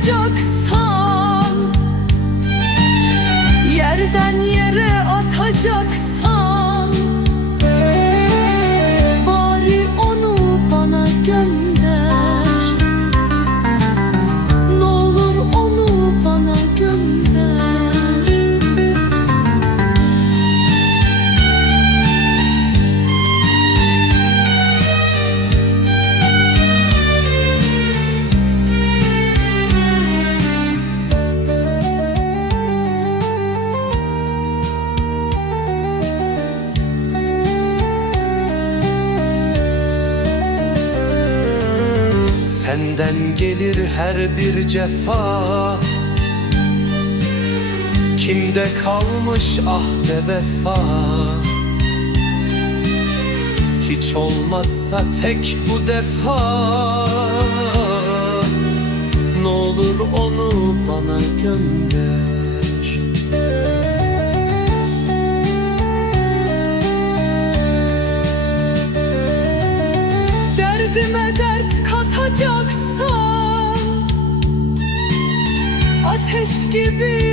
atacaksan Yerden yere atacaksan Senden gelir her bir cefa. Kimde kalmış ahde vefa? Hiç olmazsa tek bu defa. Ne olur onu bana gönder gibi